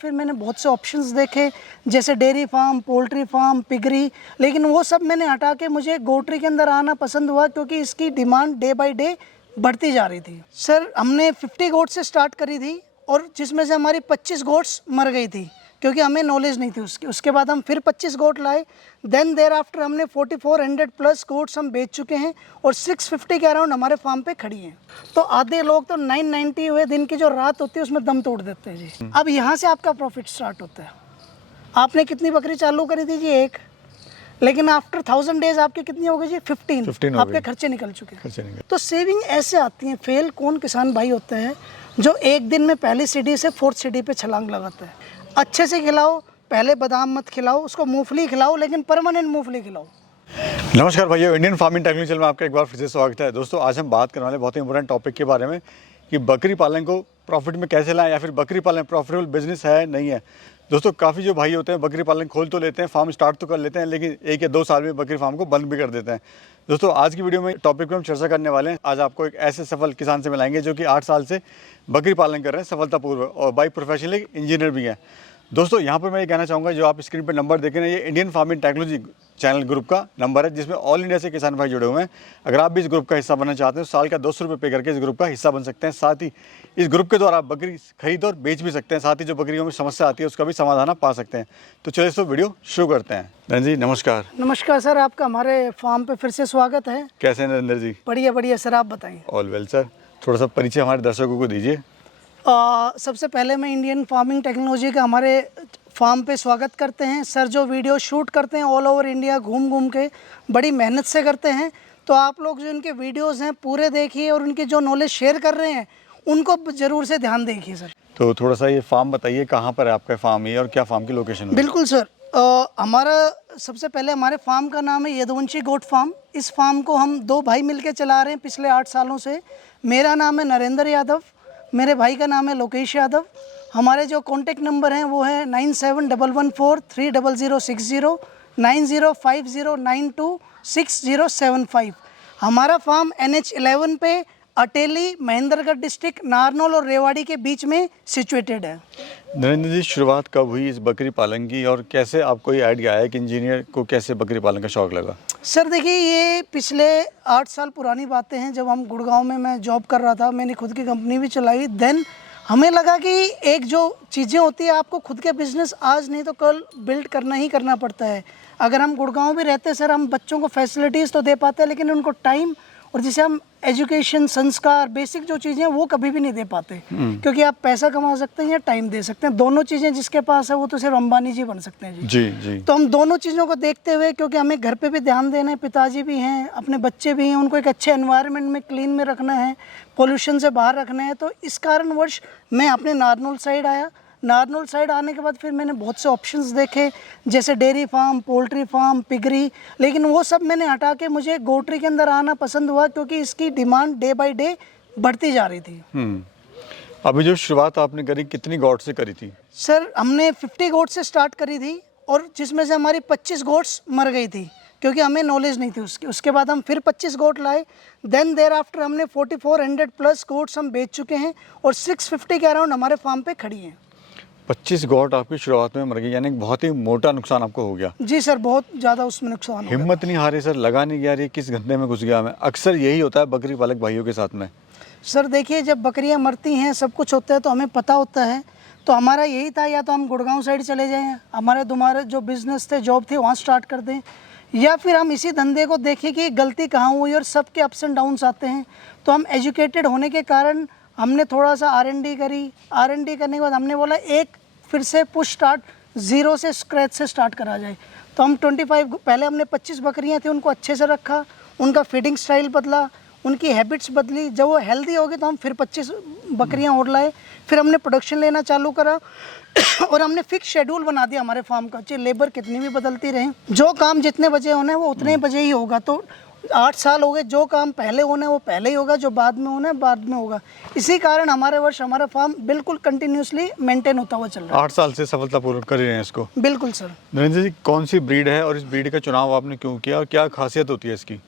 फिर मैंने बहुत से ऑप्शंस देखे, जैसे dairy farm, poultry farm, piggery, लेकिन वो सब मैंने हटा के मुझे गोट्री के अंदर आना पसंद हुआ क्योंकि इसकी डिमांड डे बाय डे बढ़ती जा रही थी। सर हमने 50 गोट से स्टार्ट करी थी और जिसमें से हमारी 25 गोट्स मर गई थी क्योंकि हमें नॉलेज नहीं थी उसके बाद हम फिर 25 गोट लाए। देन देयर आफ्टर हमने 4400 प्लस गोट्स हम बेच चुके हैं और 650 के अराउंड हमारे फार्म पे खड़ी हैं। तो आधे लोग तो 990 हुए दिन की जो रात होती है उसमें दम तोड़ देते हैं जी। अब यहाँ से आपका प्रॉफिट स्टार्ट होता है। आपने कितनी बकरी चालू करी थी जी? एक, लेकिन आफ्टर 1000 डेज आपकी कितनी हो गई जी? 15 आपके खर्चे निकल चुके हैं। तो सेविंग ऐसे आती है। फेल कौन किसान भाई होता है जो एक दिन में पहली सीढ़ी से 4th सीढ़ी पे छलांग लगाता है? अच्छे से खिलाओ, पहले बादाम मत खिलाओ उसको, मूंगफली खिलाओ, लेकिन परमानेंट मूंगफली खिलाओ। नमस्कार भाइयों, इंडियन फार्मिंग टेक्नोलॉजी चैनल में आपका एक बार फिर से स्वागत है। दोस्तों आज हम बात करने वाले बहुत ही इंपॉर्टेंट टॉपिक के बारे में कि बकरी पालन को प्रॉफिट में कैसे लाएं या फिर बकरी पालन प्रॉफिटेबल बिजनेस है नहीं है। दोस्तों काफ़ी जो भाई होते हैं बकरी पालन खोल तो लेते हैं, फार्म स्टार्ट तो कर लेते हैं, लेकिन 1 या 2 साल में बकरी फार्म को बंद भी कर देते हैं। दोस्तों आज की वीडियो में टॉपिक पे हम चर्चा करने वाले हैं। आज आपको एक ऐसे सफल किसान से मिलाएंगे जो कि 8 साल से बकरी पालन कर रहे हैं सफलतापूर्वक और बाई प्रोफेशनल एक इंजीनियर भी हैं। दोस्तों यहाँ पर मैं ये कहना चाहूँगा, जो आप स्क्रीन पर नंबर देख रहे हैं ये Indian farming technology channel group का नंबर है जिसमें ऑल इंडिया से किसान भाई जुड़े हुए हैं। अगर आप भी इस ग्रुप का हिस्सा बनना चाहते हैं तो साल का 200 रुपये पे करके इस ग्रुप का हिस्सा बन सकते हैं। साथ ही इस ग्रुप के द्वारा आप बकरी खरीद और बेच भी सकते हैं। साथ ही जो बकरियों में समस्या आती है उसका भी समाधान आप पा सकते हैं। तो चलिए इसको वीडियो शुरू करते हैं। नरेंद्र जी नमस्कार। नमस्कार सर, आपका हमारे फार्म पे फिर से स्वागत है। कैसे हैं नरेंद्र जी? बढ़िया बढ़िया सर, आप बताइए। All well sir. थोड़ा सा परिचय हमारे दर्शकों को दीजिए। सबसे पहले मैं इंडियन फार्मिंग टेक्नोलॉजी का हमारे फार्म पे स्वागत करते हैं। सर जो वीडियो शूट करते हैं ऑल ओवर इंडिया घूम घूम के बड़ी मेहनत से करते हैं, तो आप लोग जो इनके वीडियोस हैं पूरे देखिए और उनकी जो नॉलेज शेयर कर रहे हैं उनको ज़रूर से ध्यान देखिए सर। तो थोड़ा सा ये फार्म बताइए, कहाँ पर है आपका फार्म ये और क्या फार्म की लोकेशन है? बिल्कुल सर, हमारा सबसे पहले हमारे फार्म का नाम है यदुवंशी गोट फार्म। इस फार्म को हम 2 भाई मिलकर चला रहे हैं पिछले 8 सालों से। मेरा नाम है नरेंद्र यादव, मेरे भाई का नाम है लोकेश यादव। हमारे जो कॉन्टेक्ट नंबर हैं वो है 9711430060, 9050926075। हमारा फार्म NH11 पे अटेली, महेंद्रगढ़ डिस्ट्रिक्ट, नारनौल और रेवाड़ी के बीच में सिचुएटेड है। नरेंद्र जी शुरुआत कब हुई इस बकरी पालन की और कैसे आपको ये आइडिया आया कि इंजीनियर को कैसे बकरी पालन का शौक लगा? सर देखिए, ये पिछले 8 साल पुरानी बातें हैं। जब हम गुड़गांव में मैं जॉब कर रहा था, मैंने खुद की कंपनी भी चलाई। देन हमें लगा कि एक जो चीज़ें होती है आपको खुद के बिजनेस आज नहीं तो कल बिल्ड करना ही करना पड़ता है। अगर हम गुड़गांव भी रहते सर, हम बच्चों को फैसिलिटीज़ तो दे पाते हैं लेकिन उनको टाइम और जिसे हम एजुकेशन, संस्कार, बेसिक जो चीज़ें हैं वो कभी भी नहीं दे पाते। क्योंकि आप पैसा कमा सकते हैं या टाइम दे सकते हैं, दोनों चीज़ें जिसके पास है वो तो सिर्फ अंबानी जी बन सकते हैं जी जी। तो हम दोनों चीज़ों को देखते हुए, क्योंकि हमें घर पे भी ध्यान देना है, पिताजी भी हैं, अपने बच्चे भी हैं, उनको एक अच्छे एनवायरनमेंट में क्लीन में रखना है, पोल्यूशन से बाहर रखना है, तो इस कारणवश मैं अपने नारनौल साइड आया। नारनौल साइड आने के बाद फिर मैंने बहुत से ऑप्शंस देखे, जैसे dairy farm, poultry farm, piggery, लेकिन वो सब मैंने हटा के मुझे गोट्री के अंदर आना पसंद हुआ क्योंकि इसकी डिमांड डे बाय डे बढ़ती जा रही थी। अभी जो शुरुआत आपने करी कितनी गोट से करी थी? सर हमने 50 गोट से स्टार्ट करी थी और जिसमें से हमारी 25 गोट्स मर गई थी क्योंकि हमें नॉलेज नहीं थी उसके बाद हम फिर 25 गोट लाए। देन देयर आफ्टर हमने 4400 प्लस गोट्स हम बेच चुके हैं और 650 के अराउंड हमारे फार्म पे खड़ी हैं। 25 गोट आपकी शुरुआत में मर गई, यानी बहुत ही मोटा नुकसान आपको हो गया। जी सर, बहुत ज़्यादा उसमें नुकसान हो गया। हिम्मत नहीं हारी सर, लगा नहीं गया ये किस गड्ढे में घुस गया मैं? अक्सर यही होता है बकरी पालक भाइयों के साथ में। सर देखिए, जब बकरियां मरती हैं सब कुछ होता है तो हमें पता होता है, तो हमारा यही था या तो हम गुड़गांव साइड चले जाएं, हमारे जो बिजनेस थे, जॉब थी वहाँ स्टार्ट कर दें, या फिर हम इसी धंधे को देखें कि गलती कहाँ हुई और सबके अप्स एंड डाउन्स आते हैं। तो हम एजुकेटेड होने के कारण हमने थोड़ा सा R&D करी। R&D करने के बाद हमने बोला एक फिर से पुश स्टार्ट, ज़ीरो से स्क्रैच से स्टार्ट करा जाए। तो हम 25 पहले हमने 25 बकरियां थी उनको अच्छे से रखा, उनका फीडिंग स्टाइल बदला, उनकी हैबिट्स बदली। जब वो हेल्दी हो गए तो हम फिर 25 बकरियां और लाए। फिर हमने प्रोडक्शन लेना चालू करा और हमने फिक्स शेड्यूल बना दिया हमारे फार्म का, चाहे लेबर कितनी भी बदलती रहे, जो काम जितने बजे होना है वो उतने बजे ही होगा। तो 8 साल हो गए, जो काम पहले होना है वो पहले ही होगा, जो बाद में होना है बाद में होगा। इसी कारण हमारा फार्म बिल्कुल कंटिन्यूसली मेंटेन होता हुआ चल रहा है। 8 साल से सफलतापूर्वक कर रहे हैं इसको? बिल्कुल सर। नरेंद्र जी कौन सी ब्रीड है और इस ब्रीड का चुनाव आपने क्यों किया और क्या खासियत होती है इसकी?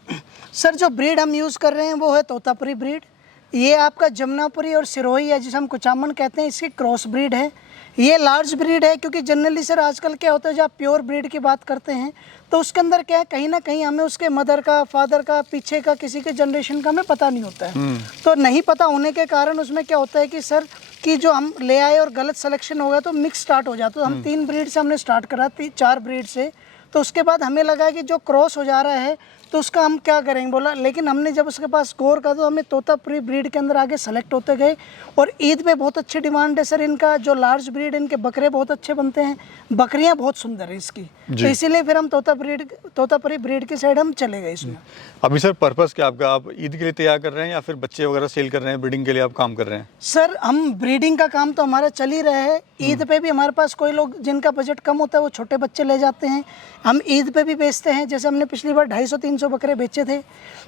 सर जो ब्रीड हम यूज़ कर रहे हैं वो है तोतापुरी ब्रीड। ये आपका जमुनापुरी और सिरोही है, जिसे हम कुचामन कहते हैं, इसकी क्रॉस ब्रीड है। ये लार्ज ब्रीड है, क्योंकि जनरली सर आजकल क्या होता है, जब आप प्योर ब्रीड की बात करते हैं तो उसके अंदर क्या है, कहीं ना कहीं हमें उसके मदर का, फादर का, पीछे का किसी के जनरेशन का हमें पता नहीं होता है। तो नहीं पता होने के कारण उसमें क्या होता है कि सर कि जो हम ले आए और गलत सिलेक्शन हो गया तो मिक्स स्टार्ट हो जाता है। तो हम 3 ब्रीड से हमने स्टार्ट करा, 4 ब्रीड से। तो उसके बाद हमें लगा कि जो क्रॉस हो जा रहा है तो उसका हम क्या करेंगे बोला, लेकिन हमने जब उसके पास गौर करा तो हमें तोतापुरी ब्रीड के अंदर आगे सेलेक्ट होते गए। और ईद पे बहुत अच्छी डिमांड है सर इनका, जो लार्ज ब्रीड, इनके बकरे बहुत अच्छे बनते हैं, बकरियां बहुत सुंदर है इसकी। तो इसीलिए फिर हम तोतापुरी ब्रीड की साइड हम चले गए इसमें। अभी सर पर्पस क्या आपका, आप ईद के लिए तैयार कर रहे हैं या फिर बच्चे वगैरह सेल कर रहे हैं, ब्रीडिंग के लिए आप काम कर रहे हैं? सर हम ब्रीडिंग का काम तो हमारा चल ही रहा है। ईद पे भी हमारे पास कोई लोग जिनका बजट कम होता है वो छोटे बच्चे ले जाते हैं, हम ईद पे भी बेचते हैं। जैसे हमने पिछली बार 250-300 बकरे बेचे थे।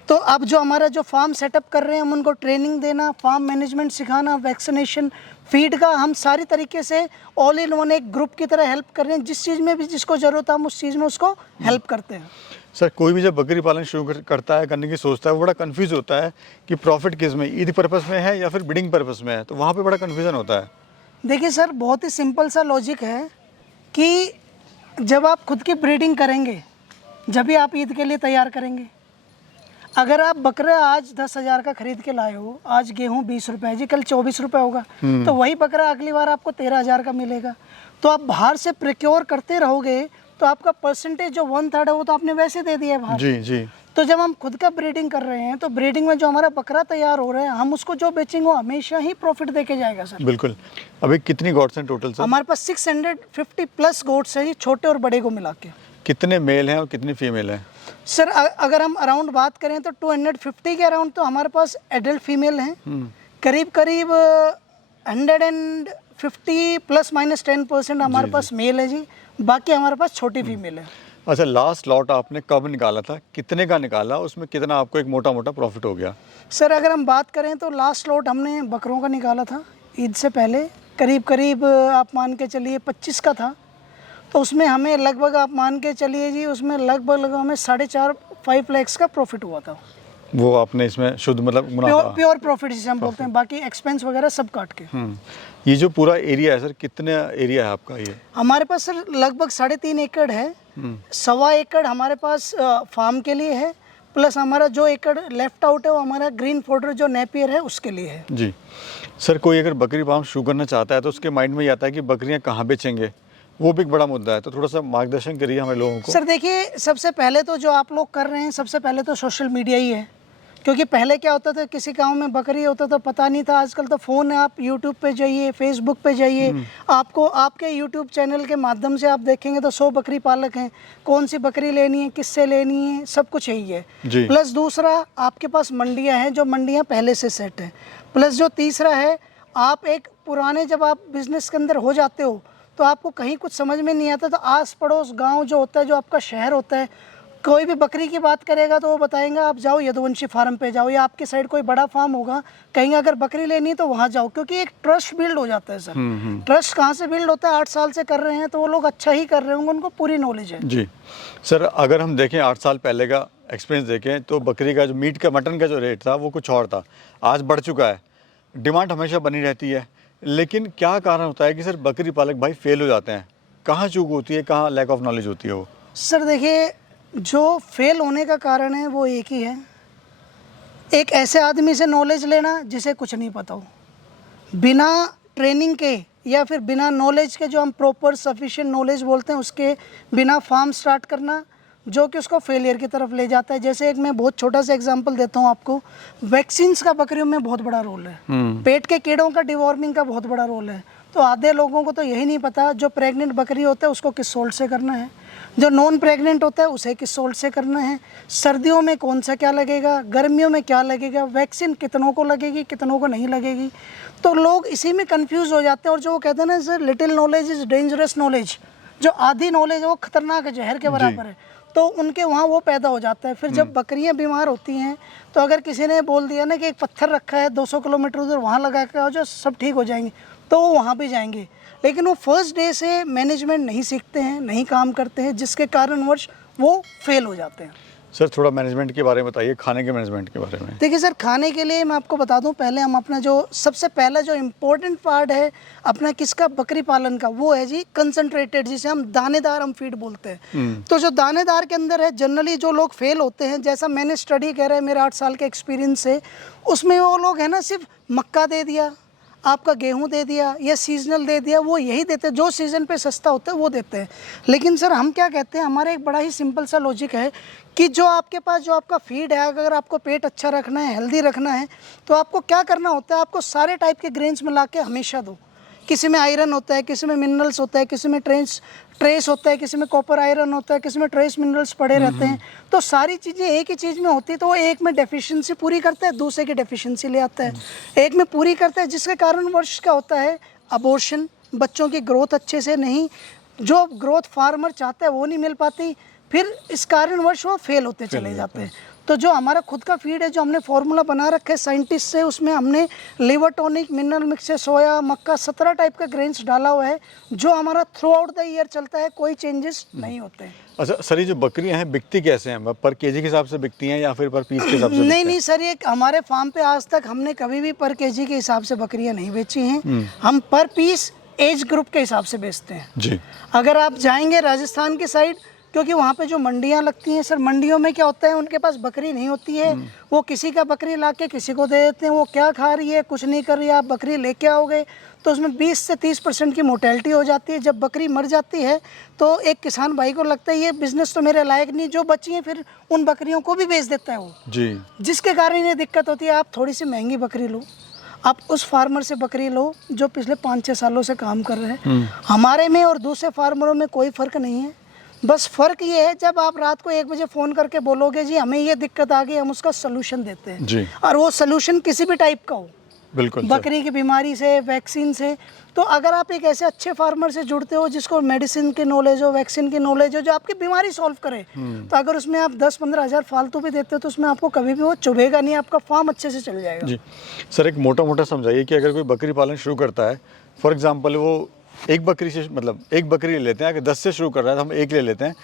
तो अब जो हमारा जो फार्म सेटअप कर रहे हैं, हम उनको ट्रेनिंग देना, फार्म मैनेजमेंट सिखाना, वैक्सीनेशन, फीड का, हम सारी तरीके से ऑल इन वन एक ग्रुप की तरह हेल्प कर रहे हैं। जिस चीज़ में भी जिसको ज़रूरत है हम उस चीज़ में उसको हेल्प करते हैं। सर कोई भी जब बकरी पालन शुरू करता है, करने की सोचता है, वो बड़ा कंफ्यूज होता है कि प्रॉफिट किस में, ईद पर्पस में है या फिर ब्रीडिंग पर्पस में है, तो वहाँ पे बड़ा कन्फ्यूजन होता है। देखिए सर, बहुत ही सिंपल सा लॉजिक है कि जब आप खुद की ब्रीडिंग करेंगे जब भी आप ईद के लिए तैयार करेंगे। अगर आप बकरा आज 10,000 का खरीद के लाए हो, आज गेहूँ 20 रुपये जी, कल 24 रुपये होगा, तो वही बकरा अगली बार आपको 13,000 का मिलेगा। तो आप बाहर से प्रिक्योर करते रहोगे तो आपका परसेंटेज जो 1/3 है वो तो आपने वैसे दे दिया है बाहर। जी जी। तो जब हम खुद का ब्रीडिंग कर रहे हैं तो ब्रीडिंग में जो हमारा बकरा तैयार हो रहा है, हम उसको जो बेचेंगे वो हमेशा ही प्रॉफिट दे के जाएगा सर। बिल्कुल। अभी कितनी गोट्स हैं टोटल सर? हमारे पास 650 प्लस गोट्स है, छोटे और बड़े को मिला के। कितने मेल हैं और कितनी फीमेल हैं? सर अगर हम अराउंड बात करें तो 250 के अराउंड तो हमारे पास एडल्ट फीमेल हैं। करीब 150 प्लस माइनस 10% हमारे पास मेल है जी, बाकी हमारे पास छोटी फीमेल है। अच्छा, लास्ट लॉट आपने कब निकाला था, कितने का निकाला, उसमें कितना आपको एक मोटा मोटा प्रॉफिट हो गया? सर अगर हम बात करें तो लास्ट लॉट हमने बकरों का निकाला था ईद से पहले, करीब आप मान के चलिए 25 का था। तो उसमें हमें लगभग आप मान के चलिए जी, उसमें लगभग हमें 4.5-5 लाख का प्रॉफिट हुआ था। वो आपने इसमें शुद्ध मतलब मुनाफा? प्योर प्रॉफिट जिसे हम बोलते हैं, बाकी एक्सपेंस वगैरह सब काट के। ये जो पूरा एरिया है सर, कितना एरिया है आपका ये? हमारे पास सर लगभग 3.5 एकड़ है। 1.25 एकड़ हमारे पास फार्म के लिए है, प्लस हमारा जो एकड़ लेफ्ट आउट है वो हमारा ग्रीन फॉडर जो नेपियर है उसके लिए है। जी सर, कोई अगर बकरी फार्म शुरू करना चाहता है तो उसके माइंड में ये आता है कि बकरियां कहाँ बेचेंगे, वो भी एक बड़ा मुद्दा है, तो थोड़ा सा मार्गदर्शन करिए हमें लोगों को। सर देखिए, सबसे पहले तो जो आप लोग कर रहे हैं, सबसे पहले तो सोशल मीडिया ही है। क्योंकि पहले क्या होता था, किसी गांव में बकरी होता था पता नहीं था। आजकल तो फ़ोन है, आप यूट्यूब पे जाइए, फेसबुक पे जाइए, आपको आपके यूट्यूब चैनल के माध्यम से आप देखेंगे तो 100 बकरी पालक हैं, कौन सी बकरी लेनी है, किससे लेनी है, सब कुछ यही है। प्लस दूसरा, आपके पास मंडियां हैं, जो मंडियां पहले से सेट हैं। प्लस जो तीसरा है, आप एक पुराने जब आप बिजनेस के अंदर हो जाते हो तो आपको कहीं कुछ समझ में नहीं आता, तो आस पड़ोस गाँव जो होता है, जो आपका शहर होता है, कोई भी बकरी की बात करेगा तो वो बताएंगा आप जाओ यदुवंशी फार्म पे जाओ, या आपके साइड कोई बड़ा फार्म होगा, कहीं अगर बकरी लेनी है तो वहाँ जाओ। क्योंकि एक ट्रस्ट बिल्ड हो जाता है सर। ट्रस्ट कहाँ से बिल्ड होता है? 8 साल से कर रहे हैं तो वो लोग अच्छा ही कर रहे होंगे, उनको पूरी नॉलेज है। जी सर, अगर हम देखें 8 साल पहले का एक्सपीरियंस देखें तो बकरी का जो मीट का, मटन का जो रेट था वो कुछ और था, आज बढ़ चुका है। डिमांड हमेशा बनी रहती है, लेकिन क्या कारण होता है कि सर बकरी पालक भाई फेल हो जाते हैं? कहाँ चूक होती है, कहाँ लैक ऑफ नॉलेज होती है वो? सर देखिए, जो फेल होने का कारण है वो एक ही है, एक ऐसे आदमी से नॉलेज लेना जिसे कुछ नहीं पता हो, बिना ट्रेनिंग के या फिर बिना नॉलेज के, जो हम प्रॉपर सफिशिएंट नॉलेज बोलते हैं, उसके बिना फार्म स्टार्ट करना, जो कि उसको फेलियर की तरफ ले जाता है। जैसे एक मैं बहुत छोटा सा एग्जांपल देता हूँ आपको, वैक्सीन्स का बकरियों में बहुत बड़ा रोल है, पेट के कीड़ों का डिवॉर्मिंग का बहुत बड़ा रोल है। तो आधे लोगों को तो यही नहीं पता, जो प्रेग्नेंट बकरी होता है उसको किस सोल्ट से करना है, जो नॉन प्रेग्नेंट होता है उसे किस सोल्ट से करना है, सर्दियों में कौन सा क्या लगेगा, गर्मियों में क्या लगेगा, वैक्सीन कितनों को लगेगी, कितनों को नहीं लगेगी। तो लोग इसी में कंफ्यूज हो जाते हैं। और जो वो कहते हैं ना sir, little knowledge is dangerous knowledge, जो आधी नॉलेज है वो खतरनाक है, जहर के बराबर है। तो उनके वहाँ वो पैदा हो जाता है। फिर जब बकरियाँ बीमार होती हैं तो अगर किसी ने बोल दिया ना कि एक पत्थर रखा है 200 किलोमीटर उधर, वहाँ लगा के आओ जो सब ठीक हो जाएंगे, तो वो वहाँ भी जाएंगे। लेकिन वो फर्स्ट डे से मैनेजमेंट नहीं सीखते हैं, नहीं काम करते हैं, जिसके कारणवश वो फेल हो जाते हैं। सर थोड़ा मैनेजमेंट के बारे में बताइए, खाने के मैनेजमेंट के बारे में। देखिए सर, खाने के लिए मैं आपको बता दूं, पहले हम अपना जो सबसे पहला जो इम्पोर्टेंट पार्ट है अपना किसका, बकरी पालन का, वो है जी कंसंट्रेटेड, जिसे हम दानेदार हम फीड बोलते हैं। तो जो दानेदार के अंदर है, जनरली जो लोग फेल होते हैं, जैसा मैंने स्टडी कह रहा है, मेरे 8 साल के एक्सपीरियंस से, उसमें वो लोग है ना सिर्फ मक्का दे दिया, आपका गेहूं दे दिया या सीजनल दे दिया, वो यही देते हैं, जो सीज़न पे सस्ता होता है वो देते हैं। लेकिन सर हम क्या कहते हैं, हमारा एक बड़ा ही सिंपल सा लॉजिक है कि जो आपके पास जो आपका फीड है, अगर आपको पेट अच्छा रखना है, हेल्दी रखना है, तो आपको क्या करना होता है, आपको सारे टाइप के ग्रेन्स मिला के हमेशा दो। किसी में आयरन होता है, किसी में मिनरल्स होता है, किसी में ट्रेस होता है, किसी में कॉपर आयरन होता है, किसी में ट्रेस मिनरल्स पड़े रहते हैं। तो सारी चीज़ें एक ही चीज़ में होती है, तो वो एक में डेफिशिएंसी पूरी करता है, दूसरे की डेफिशिएंसी ले आता है, एक में पूरी करता है, जिसके कारण वर्ष क्या होता है, अबॉर्शन, बच्चों की ग्रोथ अच्छे से नहीं, जो ग्रोथ फार्मर चाहता है वो नहीं मिल पाती, फिर इस कारणवश वो फेल होते चले जाते हैं। तो जो हमारा खुद का फीड है, जो हमने फार्मूला बना रखा है साइंटिस्ट से, उसमें हमने लिवर टॉनिक, मिनरल मिक्स से सोया, मक्का, 17 टाइप का ग्रेन्स डाला हुआ है, जो हमारा थ्रू आउट द ईयर चलता है, कोई चेंजेस नहीं होते हैं। अच्छा सर, ये जो बकरियां हैं बिकती कैसे हैं, पर केजी के हिसाब से बिकती हैं या फिर पर पीस के हिसाब से? नहीं सर, ये हमारे फार्म पे आज तक हमने कभी भी पर केजी के हिसाब से बकरियां नहीं बेची हैं। हम पर पीस एज ग्रुप के हिसाब से बेचते हैं जी। अगर आप जाएंगे राजस्थान की साइड, क्योंकि वहाँ पे जो मंडियाँ लगती हैं सर, मंडियों में क्या होता है, उनके पास बकरी नहीं होती है, वो किसी का बकरी लाके किसी को दे देते हैं, वो क्या खा रही है, कुछ नहीं कर रही है, आप बकरी लेके आओगे तो उसमें 20 से 30% की मोर्टेलिटी हो जाती है। जब बकरी मर जाती है तो एक किसान भाई को लगता है ये बिजनेस तो मेरे लायक नहीं, जो बची हैं फिर उन बकरियों को भी बेच देता है वो जी, जिसके कारण ये दिक्कत होती है। आप थोड़ी सी महंगी बकरी लो, आप उस फार्मर से बकरी लो जो पिछले 5-6 सालों से काम कर रहे हैं। हमारे में और दूसरे फार्मरों में कोई फ़र्क नहीं है, बस फ़र्क ये है जब आप रात को 1 बजे फ़ोन करके बोलोगे जी हमें ये दिक्कत आ गई, हम उसका सलूशन देते हैं जी। और वो सलूशन किसी भी टाइप का हो, बिल्कुल बकरी की बीमारी से, वैक्सीन से। तो अगर आप एक ऐसे अच्छे फार्मर से जुड़ते हो जिसको मेडिसिन की नॉलेज हो, वैक्सीन की नॉलेज हो, जो आपकी बीमारी सॉल्व करे, तो अगर उसमें आप 10-15 हज़ार फालतू भी देते हो तो उसमें आपको कभी भी वो चुभेगा नहीं, आपका फार्म अच्छे से चल जाएगा जी। सर एक मोटा समझाइए कि अगर कोई बकरी पालन शुरू करता है, फॉर एग्जाम्पल वो एक बकरी से, मतलब एक बकरी ले लेते हैं, अगर 10 से शुरू कर रहा है तो हम एक ले लेते हैं,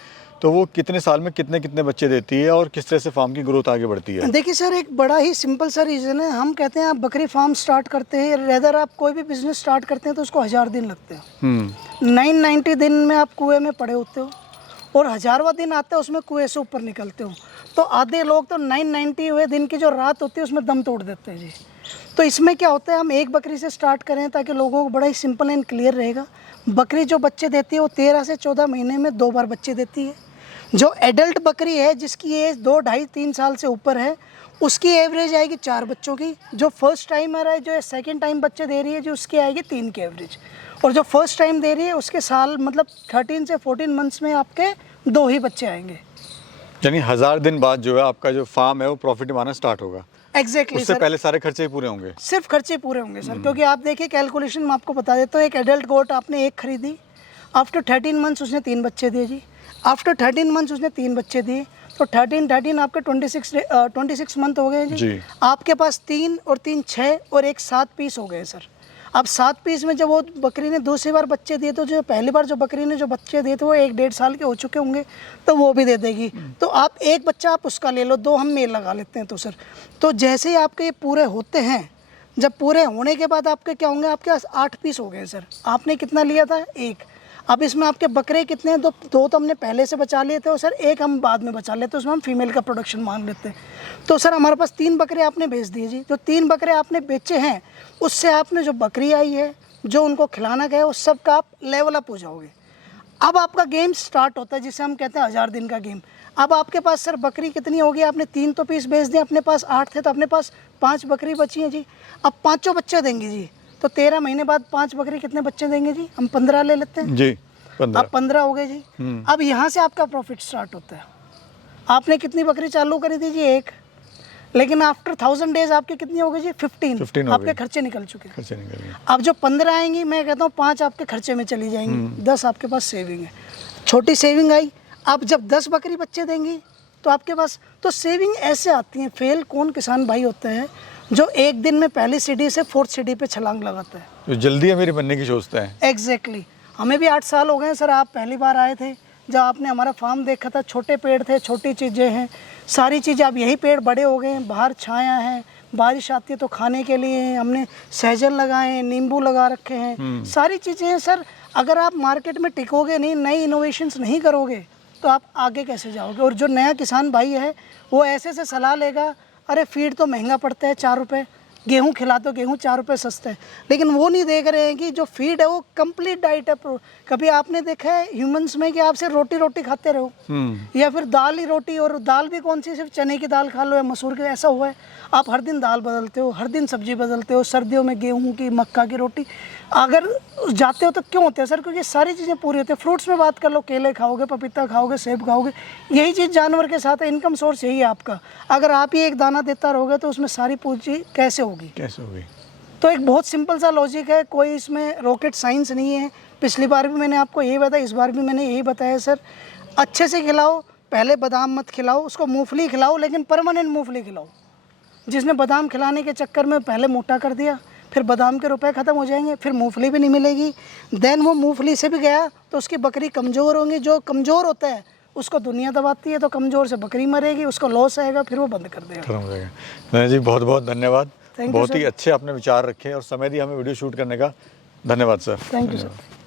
तो वो कितने साल में कितने कितने बच्चे देती है और किस तरह से फार्म की ग्रोथ आगे बढ़ती है? देखिए सर, एक बड़ा ही सिंपल सा रीज़न है। हम कहते हैं आप बकरी फार्म स्टार्ट करते हैं, रेदर आप कोई भी बिजनेस स्टार्ट करते हैं तो उसको 1000 दिन लगते हैं। 990 दिन में आप कुएं में पड़े होते हो और 1000वां दिन आता है उसमें कुएं से ऊपर निकलते हो। तो आधे लोग तो 990वें दिन की जो रात होती है उसमें दम तोड़ देते हैं जी। तो इसमें क्या होता है, हम एक बकरी से स्टार्ट करें ताकि लोगों को बड़ा ही सिंपल एंड क्लियर रहेगा। बकरी जो बच्चे देती है वो 13 से 14 महीने में 2 बार बच्चे देती है। जो एडल्ट बकरी है जिसकी एज 2, 2.5, 3 साल से ऊपर है, उसकी एवरेज आएगी 4 बच्चों की। जो फर्स्ट टाइम आ रहा है, जो सेकंड टाइम बच्चे दे रही है, जो उसकी आएगी 3 की एवरेज। और जो फर्स्ट टाइम दे रही है उसके साल मतलब 13 से 14 मंथ्स में आपके 2 ही बच्चे आएंगे। यानी 1000 दिन बाद जो है आपका जो फार्म है वो प्रॉफिट में आना स्टार्ट होगा। एग्जैक्टली उससे पहले सारे खर्चे ही पूरे होंगे? सिर्फ खर्चे पूरे होंगे सर, क्योंकि आप देखिए कैलकुलेशन मैं आपको बता देता हूँ। एक एडल्ट गोट आपने एक खरीदी, आफ्टर 13 मंथ्स उसने 3 बच्चे दिए जी। आफ्टर 13 मंथ्स उसने 3 बच्चे दिए, तो 13 आपके 26 मंथ हो गए जी। आपके पास 3 और 3 6 और एक 7 पीस हो गए सर। अब 7 पीस में जब वो बकरी ने दूसरी बार बच्चे दिए, तो जो पहली बार जो बकरी ने जो बच्चे दिए थे वो 1-1.5 साल के हो चुके होंगे, तो वो भी दे देगी। तो आप एक बच्चा आप उसका ले लो, 2 हम मेल लगा लेते हैं। तो सर, तो जैसे ही आपके ये पूरे होते हैं, जब पूरे होने के बाद आपके क्या होंगे, आपके पास 8 पीस हो गए सर। आपने कितना लिया था? 1। अब इसमें आपके बकरे कितने हैं? 2 तो हमने पहले से बचा लिए थे और सर 1 हम बाद में बचा लेते हैं, उसमें हम फीमेल का प्रोडक्शन मान लेते हैं। तो सर हमारे पास 3 बकरे आपने बेच दिए जी। जो 3 बकरे आपने बेचे हैं, उससे आपने जो बकरी आई है, जो उनको खिलाना गया, उस सब का आप लेवल अप हो जाओगे। अब आपका गेम स्टार्ट होता है, जिसे हम कहते हैं 1000 दिन का गेम। अब आपके पास सर बकरी कितनी होगी? आपने 3 तो पीस बेच दिए, अपने पास 8 थे, तो अपने पास 5 बकरी बची हैं जी। अब 5 बच्चे देंगे जी, तो 13 महीने बाद 5 बकरी कितने बच्चे देंगे जी? हम 15 ले लेते हैं जी। 15। अब 15 हो गए जी। अब यहाँ से आपका प्रॉफिट स्टार्ट होता है। आपने कितनी बकरी चालू करी थी जी? 1। लेकिन आफ्टर 1000 डेज आपके कितनी हो गई जी? 15 आपके खर्चे निकल चुके हैं। अब जो 15 आएंगी, मैं कहता हूँ 5 आपके खर्चे में चली जाएंगी, 10 आपके पास सेविंग है, छोटी सेविंग आई। अब जब 10 बकरी बच्चे देंगी तो आपके पास तो सेविंग ऐसे आती है। फेल कौन किसान भाई होता है जो एक दिन में पहली सीढ़ी से 4th सीढ़ी पे छलांग लगाता है, जो जल्दी अमीर बनने की सोचता है? एग्जैक्टली। हमें भी 8 साल हो गए सर। आप पहली बार आए थे, जब आपने हमारा फार्म देखा था, छोटे पेड़ थे, छोटी चीज़ें हैं, सारी चीज़ें अब यही पेड़ बड़े हो गए हैं, बाहर छाया है, बारिश आती है तो खाने के लिए हैं, हमने सहजन लगाए हैं, नींबू लगा रखे हैं, सारी चीज़ें हैं सर। अगर आप मार्केट में टिकोगे नहीं, नई इनोवेशंस नहीं करोगे तो आप आगे कैसे जाओगे। और जो नया किसान भाई है वो ऐसे से सलाह लेगा, अरे फीड तो महंगा पड़ता है 4 रुपये, गेहूँ खिला दो, गेहूँ 4 रुपये सस्ता है, लेकिन वो नहीं देख रहे हैं कि जो फीड है वो कंप्लीट डाइट है। कभी आपने देखा है ह्यूमंस में कि आप सिर्फ रोटी रोटी खाते रहो या फिर दाल ही रोटी, और दाल भी कौन सी, सिर्फ चने की दाल खा लो या मसूर की, ऐसा हुआ है। आप हर दिन दाल बदलते हो, हर दिन सब्जी बदलते हो, सर्दियों में गेहूँ की, मक्का की रोटी अगर जाते हो तो क्यों होते हैं सर? क्योंकि सारी चीज़ें पूरी होती है। फ्रूट्स में बात कर लो, केले खाओगे, पपीता खाओगे, सेब खाओगे, यही चीज़ जानवर के साथ है। इनकम सोर्स यही है आपका। अगर आप ही एक दाना देता रहोगे तो उसमें सारी पूंजी कैसे होगी? तो एक बहुत सिंपल सा लॉजिक है, कोई इसमें रॉकेट साइंस नहीं है। पिछली बार भी मैंने आपको यही बताया, इस बार भी मैंने यही बताया सर। अच्छे से खिलाओ, पहले बादाम मत खिलाओ उसको, मूंगफली खिलाओ, लेकिन परमानेंट मूंगफली खिलाओ। जिसने बादाम खिलाने के चक्कर में पहले मोटा कर दिया, फिर बादाम के रुपए ख़त्म हो जाएंगे, फिर मूंगफली भी नहीं मिलेगी, देन वो मूंगफली से भी गया तो उसकी बकरी कमज़ोर होंगी। जो कमज़ोर होता है उसको दुनिया दबाती है, तो कमज़ोर से बकरी मरेगी, उसको लॉस आएगा, फिर वो बंद कर देगा। खत्म हो जाएगा। मैं जी बहुत बहुत धन्यवाद, Thank you, बहुत ही sir. अच्छे आपने विचार रखे और समय दिया हमें वीडियो शूट करने का। धन्यवाद सर। Thank you sir.